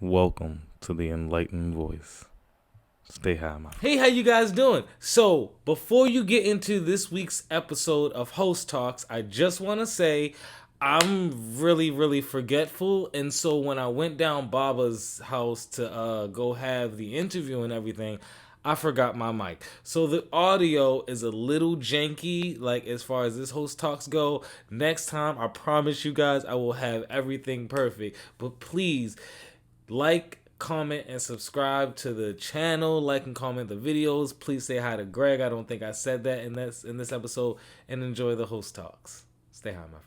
Welcome to the Enlightened Voice. Stay high, my friend. Hey, how you guys doing? So, before you get into this week's episode of Host Talks, I just want to say I'm really forgetful, and so when I went down Baba's house to go have the interview and everything, I forgot my mic. So the audio is a little janky, like as far as this Host Talks go. Next time, I promise you guys I will have everything perfect. But please, comment, and subscribe to the channel. Like and comment the videos. Please say hi to Greg. I don't think I said that in this episode. And enjoy the Host Talks. Stay high, my friends.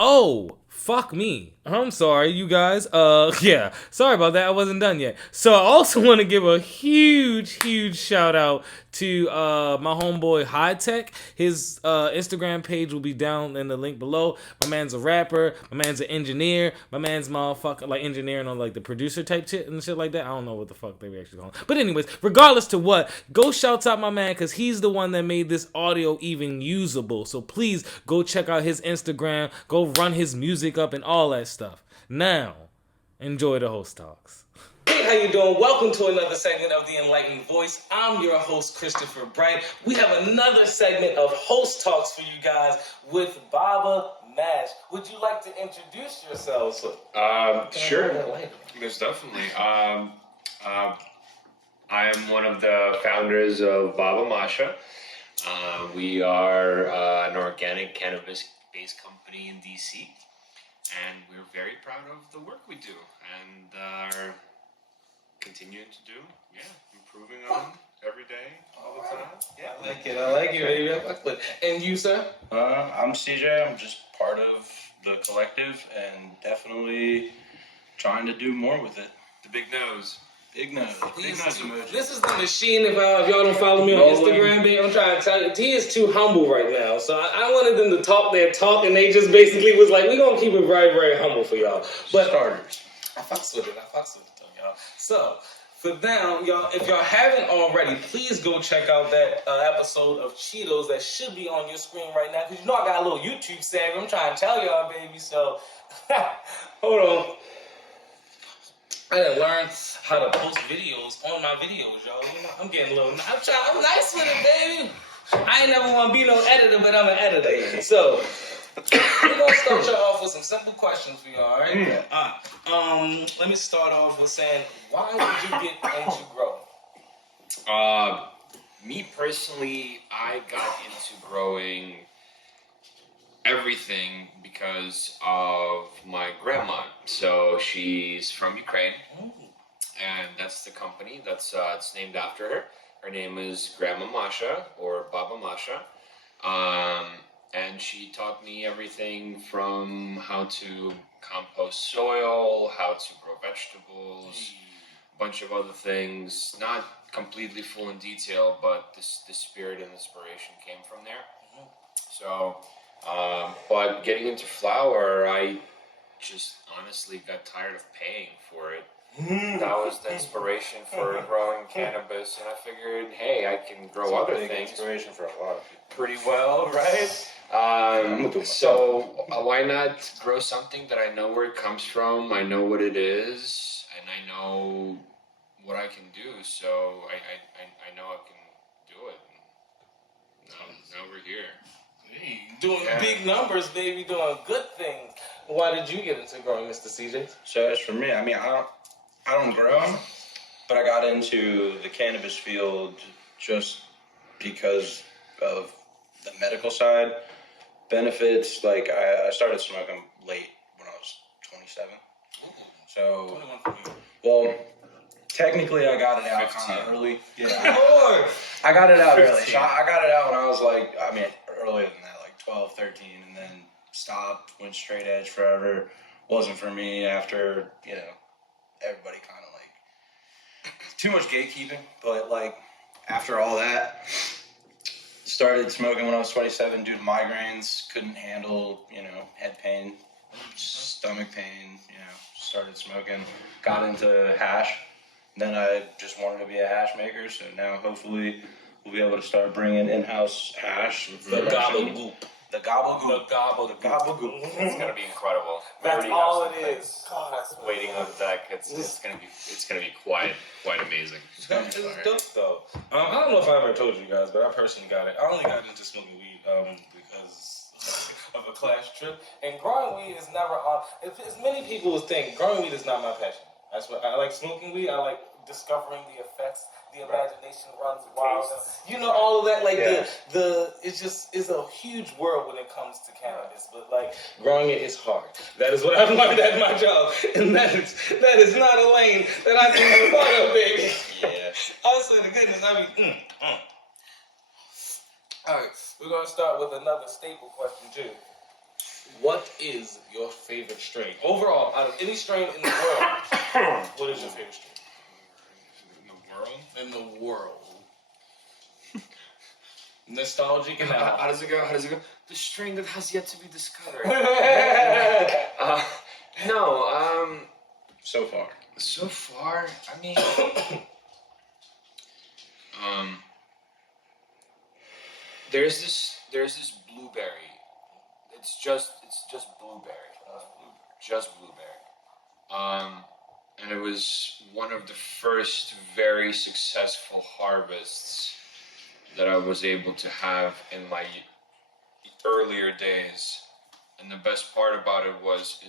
Oh, fuck me. I'm sorry, you guys. Yeah. Sorry about that. I wasn't done yet. So I also want to give a huge shout out to my homeboy High Tech. His Instagram page will be down in the link below. My man's a rapper. My man's an engineer. My man's motherfucker like engineering on like the producer type shit and shit like that. I don't know what the fuck they actually call him. But anyways, regardless to what, go shouts out my man because he's the one that made this audio even usable. So please go check out his Instagram. Go run his music up and all that stuff. Now, enjoy the Host Talks. Hey, how you doing? Welcome to another segment of the Enlightened Voice. I'm your host, Christopher Bright. We have another segment of Host Talks for you guys with BabaMash. Would you like to introduce yourselves? Sure. Most definitely. I am one of the founders of BabaMasha. We are an organic cannabis-based company in DC, and we're very proud of the work we do and are continuing to do. Improving on every day, all the time. Yeah, I like it, baby. And you, sir? I'm CJ. I'm just part of the collective and definitely trying to do more with it. The big nose. Big nose emoji. This is the machine. If y'all don't follow me on Instagram, babe, I'm trying to tell you, he is too humble right now. So I wanted them to talk their talk, and they just basically was like, we're going to keep it very humble for y'all. But Starters. I fucks with it, though, y'all. So, for now, y'all, if y'all haven't already, please go check out that episode of Cheetos that should be on your screen right now. Because you know I got a little YouTube savvy. I'm trying to tell y'all, baby. So, hold on. I didn't learn how to post videos on my videos, y'all. You know, I'm getting a little. I'm nice with it, baby. I ain't never want to be no editor, but I'm an editor. So, we're gonna start y'all off with some simple questions for y'all, all right? Let me start off with saying, why did you get into growing? Me personally, I got into growing everything because of my grandma. So she's from Ukraine, and that's the company that's it's named after her. Her name is Grandma Masha or BabaMasha, and she taught me everything from how to compost soil, how to grow vegetables, a bunch of other things. Not completely full in detail, but the spirit and inspiration came from there. So. But getting into flower, I just honestly got tired of paying for it. That was the inspiration for growing cannabis, and I figured, hey, I can grow other things. Inspiration for a lot of people. Pretty well, right? So why not grow something that I know where it comes from, I know what it is, and I know what I can do. So I know I can do it. Now we're here. Doing big numbers, baby, doing good things. Why did you get into growing, Mr. CJ? So as for me, I mean, I don't grow, but I got into the cannabis field just because of the medical side benefits. Like I started smoking late when I was 27. So, well, technically I got it out kind of early. Yeah, I got it out early. So I got it out when I was like, I mean, earlier than that, like 12, 13, and then stopped, went straight edge forever. Wasn't for me after, everybody kind of like, too much gatekeeping, but like, after all that, started smoking when I was 27 due to migraines, couldn't handle, head pain, stomach pain, started smoking, got into hash. Then I just wanted to be a hash maker, so now hopefully we'll be able to start bringing in-house hash. The The gabagool. The gabagool. It's gonna be incredible. That's Already all have it some is. God, that's what waiting on deck. It's gonna be quite amazing. It's dope though. I don't know if I ever told you guys, but I personally got it. I only got into smoking weed because of a class trip. And growing weed is never on. As many people would think, growing weed is not my passion. That's what I like. Smoking weed. I like discovering the effects. The imagination runs wild. You know, all of that. Like it's a huge world when it comes to cannabis. But like growing it is hard. That is what I've learned at my job, and that is not a lane that I can be a part of, baby. Yeah. I swear to goodness, All right, we're gonna start with another staple question too. What is your favorite strain overall out of any strain in the world? What is your favorite strain? In the world. Nostalgic and How does it go? The strain that has yet to be discovered. No. So far. So far, I mean, there's this blueberry. It's just blueberry. Just blueberry. And it was one of the first very successful harvests that I was able to have in my earlier days. And the best part about it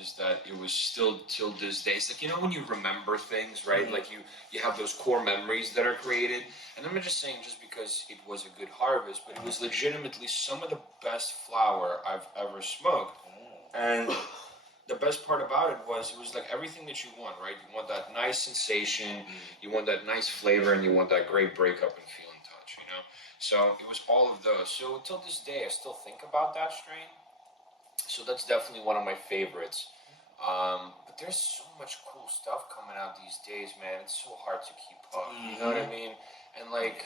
is that it was still till this day. It's like, you know, when you remember things, right? Mm-hmm. Like you have those core memories that are created. And I'm not just saying just because it was a good harvest, but it was legitimately some of the best flower I've ever smoked. And the best part about it was like everything that you want, right? You want that nice sensation, you want that nice flavor, and you want that great breakup and feel and touch, you know? So it was all of those. So until this day, I still think about that strain. So that's definitely one of my favorites. But there's so much cool stuff coming out these days, man. It's so hard to keep up, you know what I mean? And like,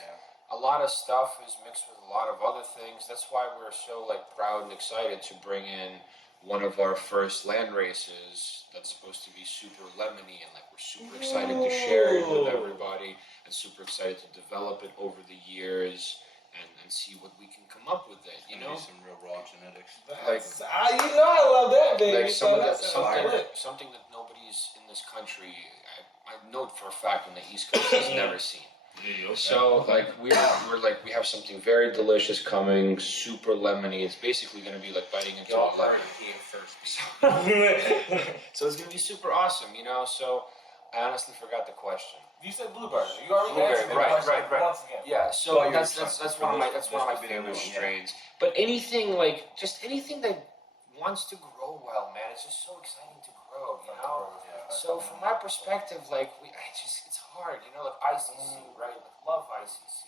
a lot of stuff is mixed with a lot of other things. That's why we're so like proud and excited to bring in one of our first land races that's supposed to be super lemony, and like we're super excited to share it with everybody and super excited to develop it over the years and see what we can come up with it, you know? Some real raw genetics. Like, you know I love that, baby. Like something that nobody's in this country, I know for a fact on the East Coast has never seen. So like we have something very delicious coming, super lemony. It's basically gonna be like biting into a lemon. Here first. So it's gonna be super awesome, you know. So I honestly forgot the question. You said blueberry. You already answered the question once again. Yeah. So that's one of my favorite strains. But anything like just anything that wants to grow well, man. It's just so exciting to grow, you know. So from my perspective, like it's hard, you know, like ICC, right? Like love ICC,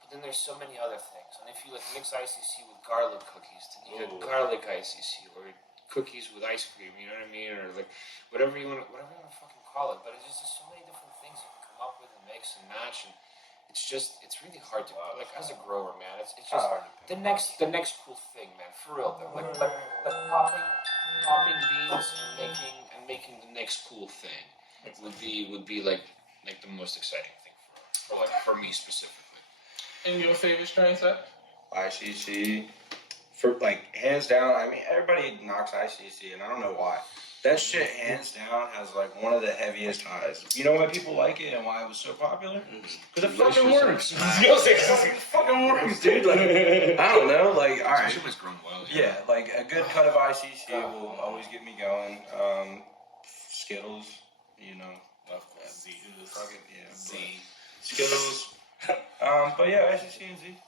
but then there's so many other things. And if you like mix ICC with garlic cookies, then you get garlic ICC, or cookies with ice cream. You know what I mean? Or like whatever you want to fucking call it. But it's just so many different things you can come up with and mix and match, and it's really hard to like as a grower, man. It's just the next cool thing, man. For real though, like popping beans and making the next cool thing would be like the most exciting thing for me specifically. And your favorite strain, set? ICC, for like hands down. I mean, everybody knocks ICC, and I don't know why. That shit, hands down, has like one of the heaviest highs. You know why people like it and why it was so popular? Because it fucking works. Fucking works, dude. Like, I don't know. Like, all right. Especially when it's grown well. Yeah, like a good cut of ICC will always get me going. Skittles, you know. Of course, Z. Z. Skittles. But yeah, ICC and Z.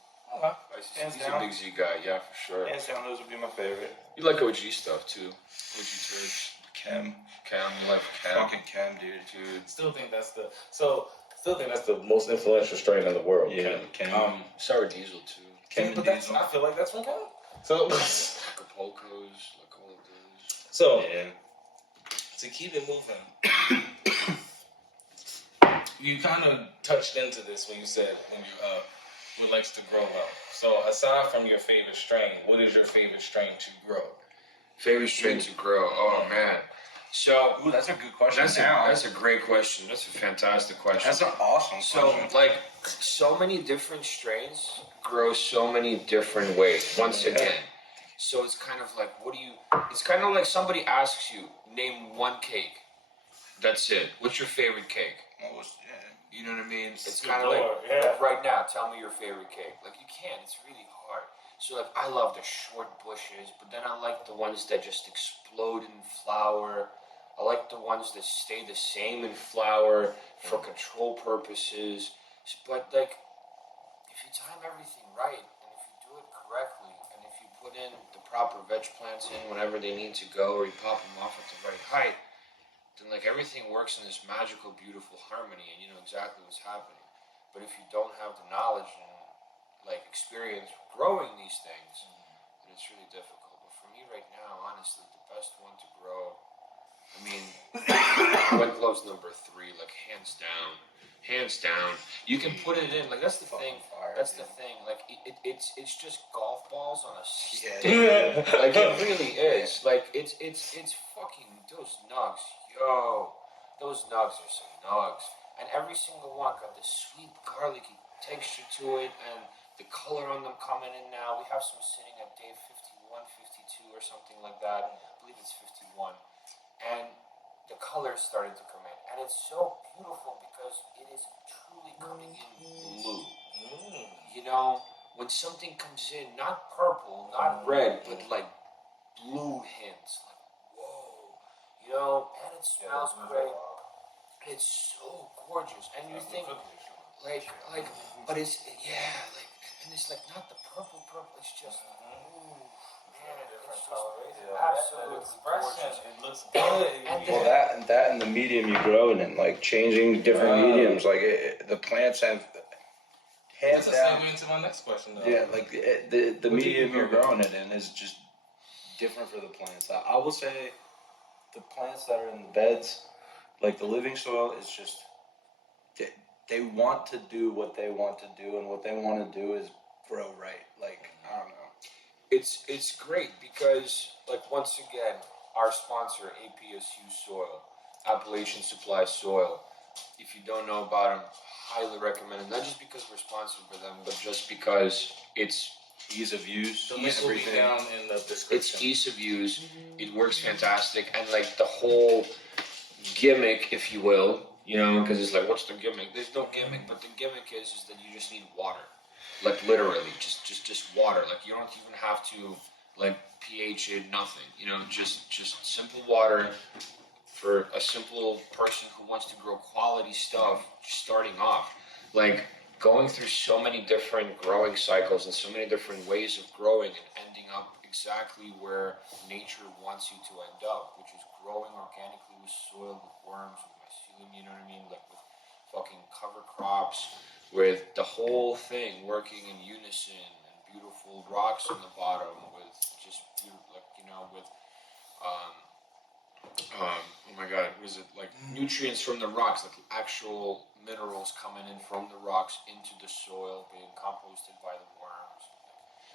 He's a big Z guy, yeah, for sure. Hands down, those would be my favorite. You like OG stuff too. OG Turds. Chem, you like Chem. Fucking Chem, dude. Still think that's the most influential strain in the world. Yeah, Chem. Sour Diesel too. Chem but Diesel. I feel like that's from Chem. So Acapulco's, like all of those. So to keep it moving, you kind of touched into this when you said who likes to grow well. So aside from your favorite strain, what is your favorite strain to grow? Favorite strain to grow? Oh man. So that's a good question. That's a great question. That's a fantastic question. That's an awesome question. So like so many different strains grow so many different ways. Once again. So it's kind of like, it's kind of like somebody asks you, name one cake. That's it. What's your favorite cake? You know what I mean? It's kind of like right now, tell me your favorite cake. Like, you can't. It's really hard. So, like, I love the short bushes, but then I like the ones that just explode in flour. I like the ones that stay the same in flour for control purposes. But, like, if you time everything right, and if you do it correctly, and if you put in the proper veg plants in whenever they need to go, or you pop them off at the right height, then like everything works in this magical, beautiful harmony, and you know exactly what's happening. But if you don't have the knowledge and like experience growing these things, then it's really difficult. But for me right now, honestly, the best one to grow, I mean, Wet Glove's number 3, like hands down. Hands down. You can put it in, like that's the thing. That's the thing. Like it's just golf balls on a stick. Yeah. Like it really is. Like it's fucking those nugs. Yo, those nugs are some nugs. And every single one got this sweet garlicky texture to it, and the color on them coming in now. We have some sitting at day 51, 52 or something like that. I believe it's 51. And the color started to come in, and it's so beautiful because it is truly coming in blue. You know, when something comes in, not purple, not red, but like blue hints, like whoa, you know, and it smells great. It's so gorgeous, and you think like, but it's like, and it's like not the purple, it's just. Ooh, man, it's just absolute expression. It looks good. Well, that and the medium you grow it in, like changing different mediums, like the plants have hands That's down. a segue into my next question, though. Yeah, like the medium you're growing it in is just different for the plants. I will say the plants that are in the beds, like the living soil, is just they want to do what they want to do, and what they want to do is grow right. Like I don't know. It's great because, like, once again, our sponsor, APSU Soil, Appalachian Supply Soil. If you don't know about them, highly recommend them. Not just because we're sponsored by them, but just because it's Ease of use. The link will be down in the description. it's ease of use. It works fantastic, and like the whole gimmick, if you will, you know, because it's like, what's the gimmick? There's no gimmick, but the gimmick is that you just need water. Like literally, just water. Like you don't even have to like pH it, nothing. You know, just simple water for a simple person who wants to grow quality stuff, starting off. Like going through so many different growing cycles and so many different ways of growing and ending up exactly where nature wants you to end up, which is growing organically with soil, with worms, with mycelium. You know what I mean? Like with fucking cover crops. With the whole thing working in unison and beautiful rocks on the bottom with just beautiful, like, you know, with, oh my god, what is it, like nutrients from the rocks, like actual minerals coming in from the rocks into the soil, being composted by the worms.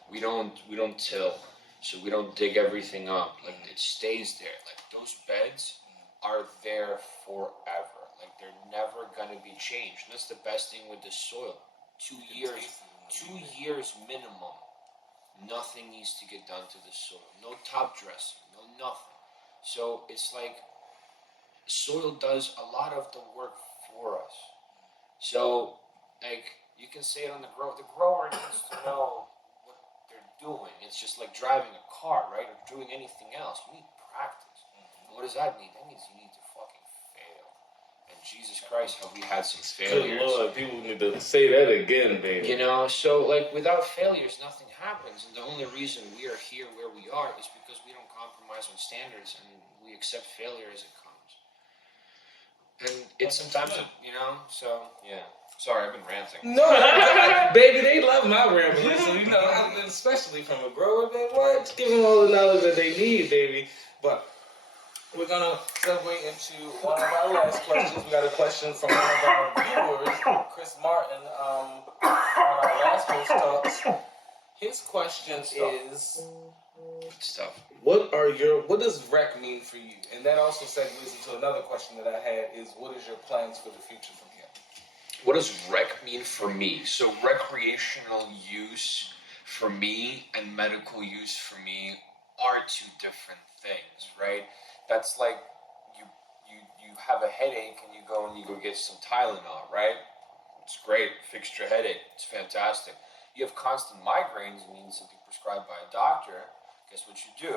We don't till, so we don't dig everything up, like it stays there, like those beds are there forever. Like they're never gonna be changed. And that's the best thing with the soil. 2 years minimum. Nothing needs to get done to the soil. No top dressing. No nothing. So it's like soil does a lot of the work for us. So like you can say it on the grower. The grower needs to know what they're doing. It's just like driving a car, right? Or doing anything else. You need practice. And what does that mean? That means you need to fucking fail. And Jesus Christ, have we had some failures? Good Lord, people need to say that again, baby. You know, so like without failures, nothing happens. And the only reason we are here where we are is because we don't compromise on standards and we accept failure as it comes. And it's sometimes, you know, so yeah. Sorry, I've been ranting. No, baby, they love my rambling. So, you know, especially from a grower, man, what? Give them all the knowledge that they need, baby. But we're going to segue into one of our last questions. We got a question from one of our viewers, Chris Martin, on our last Host Talks. His question is, Good stuff. what does rec mean for you? And that also segues into another question that I had is, what is your plans for the future from here? What does rec mean for me? So recreational use for me and medical use for me are two different things, right? That's like you have a headache and you go get some Tylenol, right? It's great, fixed your headache, it's fantastic. You have constant migraines and need something prescribed by a doctor. Guess what you do?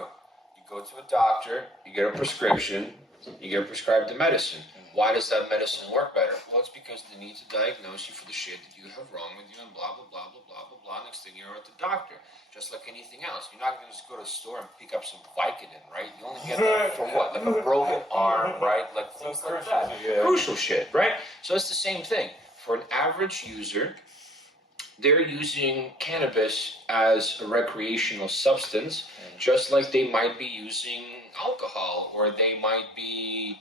You go to a doctor, you get a prescription, you get prescribed the medicine. Why does that medicine work better? Well, it's because they need to diagnose you for the shit that you have wrong with you and blah, blah, blah, blah, blah, blah, blah. Next thing you're at the doctor. Just like anything else. You're not going to just go to the store and pick up some Vicodin, right? You only get that for what? Like a broken arm, right? Like things like that. Crucial shit, right? So it's the same thing. For an average user, they're using cannabis as a recreational substance, just like they might be using alcohol, or they might be,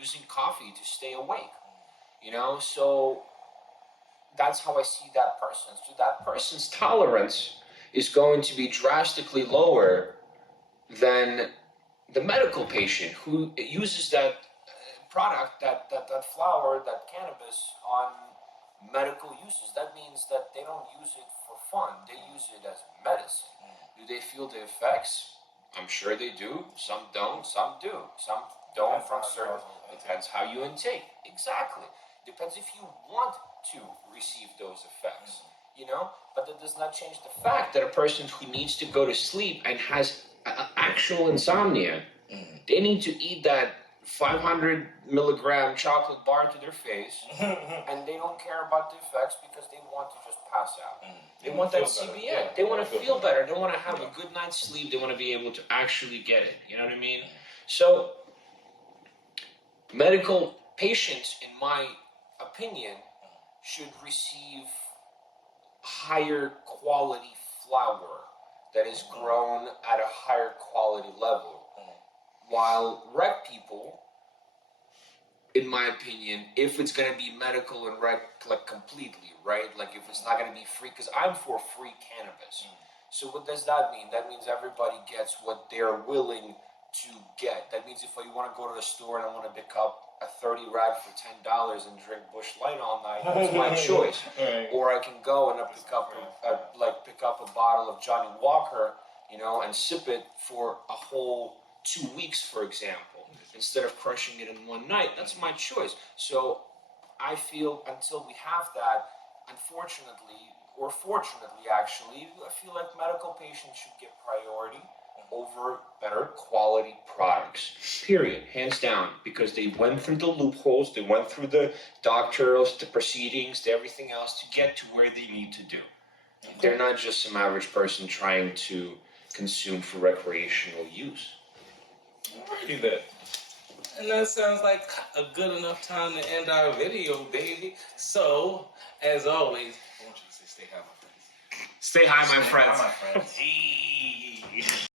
using coffee to stay awake, so that's how I see that person. So that person's tolerance is going to be drastically lower than the medical patient who uses that product, that flower, that cannabis on medical uses. That means that they don't use it for fun. They use it as medicine. Do they feel the effects? I'm sure they do. Some don't. Some do. Some don't from certain. Depends how you intake. Exactly. Depends if you want to receive those effects. But that does not change the fact that a person who needs to go to sleep and has actual insomnia, they need to eat that 500 milligram chocolate bar to their face, and they don't care about the effects because they want to just pass out. They want that CBN. Yeah. They want to feel better. They want to have a good night's sleep. They want to be able to actually get it. You know what I mean? So, medical patients, in my opinion, should receive higher quality flower that is grown at a higher quality level. While rec people, in my opinion, if it's going to be medical and rec, like completely, right? Like if it's not going to be free, because I'm for free cannabis. So what does that mean? That means everybody gets what they're willing to get. That means if you want to go to the store and I want to pick up a 30 rag for $10 and drink Bush Light all night, that's my choice. Right. Or I can go and pick up a bottle of Johnny Walker, and sip it for a whole 2 weeks, for example, instead of crushing it in one night. That's my choice. So I feel until we have that, unfortunately, or fortunately actually, I feel like medical patients should get priority over better quality products, period, hands down, because they went through the loopholes, they went through the doctors, the proceedings, the everything else to get to where they need to do. Okay. They're not just some average person trying to consume for recreational use. Alrighty then. And that sounds like a good enough time to end our video, baby. So, as always, I want you to say stay high, my friends. Stay high, my friends. Stay high, my friends.